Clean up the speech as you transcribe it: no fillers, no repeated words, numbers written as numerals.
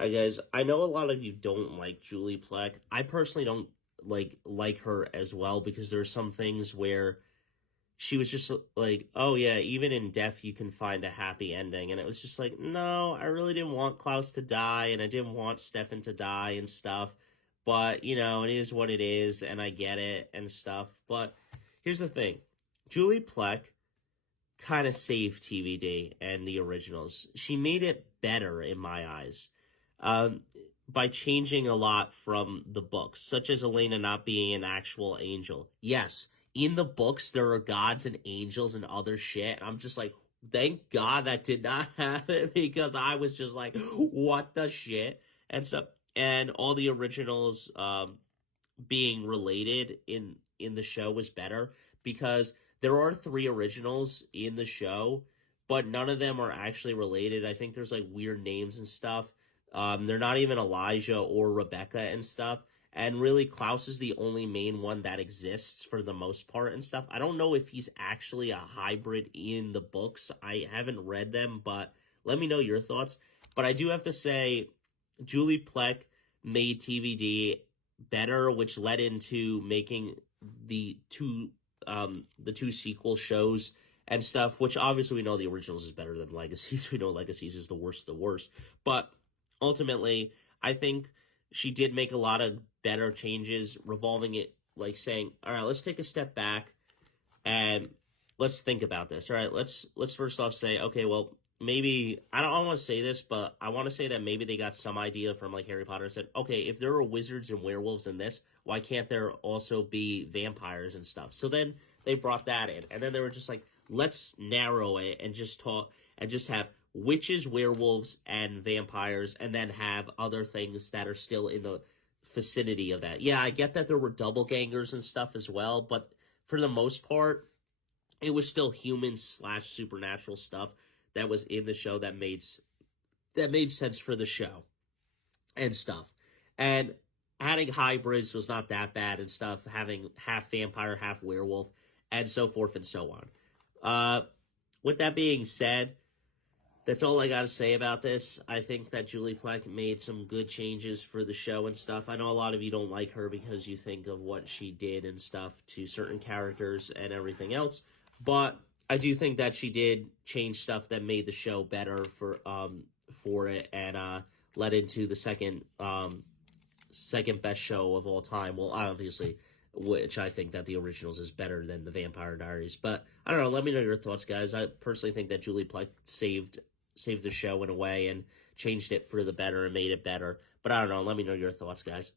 Hi guys, I know a lot of you don't like Julie Plec. I personally don't like her as well because there's some things where she was just like, oh yeah, even in death you can find a happy ending, and it was just like, no, I really didn't want Klaus to die, and I didn't want Stefan to die and stuff. But it is what it is, and I get it and stuff. But here's the thing, Julie Plec kind of saved TVD and the originals. She made it better in my eyes, um, by changing a lot from the books, such as Elena not being an actual angel. Yes, in the books there are gods and angels and other shit. I'm just like, thank God that did not happen because I was just like, what the shit and stuff. And all the originals, being related in the show was better because there are three originals in the show, but none of them are actually related. I think there's like weird names and stuff. They're not even Elijah or Rebecca and stuff. And really, Klaus is the only main one that exists for the most part and stuff. I don't know if he's actually a hybrid in the books. I haven't read them, but let me know your thoughts. But I do have to say, Julie Plec made TVD better, which led into making the two sequel shows and stuff, which obviously we know the originals is better than Legacies. We know Legacies is the worst of the worst. But ultimately, I think she did make a lot of better changes, revolving it, like saying, all right, let's take a step back and let's think about this. All right, let's first off say, okay, well, maybe I don't want to say this, but I want to say that maybe they got some idea from like Harry Potter and said, okay, if there are wizards and werewolves in this, why can't there also be vampires and stuff? So then they brought that in, and then they were just like, let's narrow it and just talk and just have witches, werewolves, and vampires, and then have other things that are still in the vicinity of that. Yeah, I get that there were double gangers and stuff as well, but for the most part, it was still human slash supernatural stuff that was in the show that made sense for the show and stuff. And adding hybrids was not that bad and stuff, having half vampire, half werewolf, and so forth and so on. Uh, with that being said, that's all I got to say about this. I think that Julie Plec made some good changes for the show and stuff. I know a lot of you don't like her because you think of what she did and stuff to certain characters and everything else, but I do think that she did change stuff that made the show better for it, and led into the second best show of all time. Well, obviously, which I think that the originals is better than the Vampire Diaries. But I don't know. Let me know your thoughts, guys. I personally think that Julie Plec saved the show in a way and changed it for the better and made it better. But I don't know. Let me know your thoughts, guys.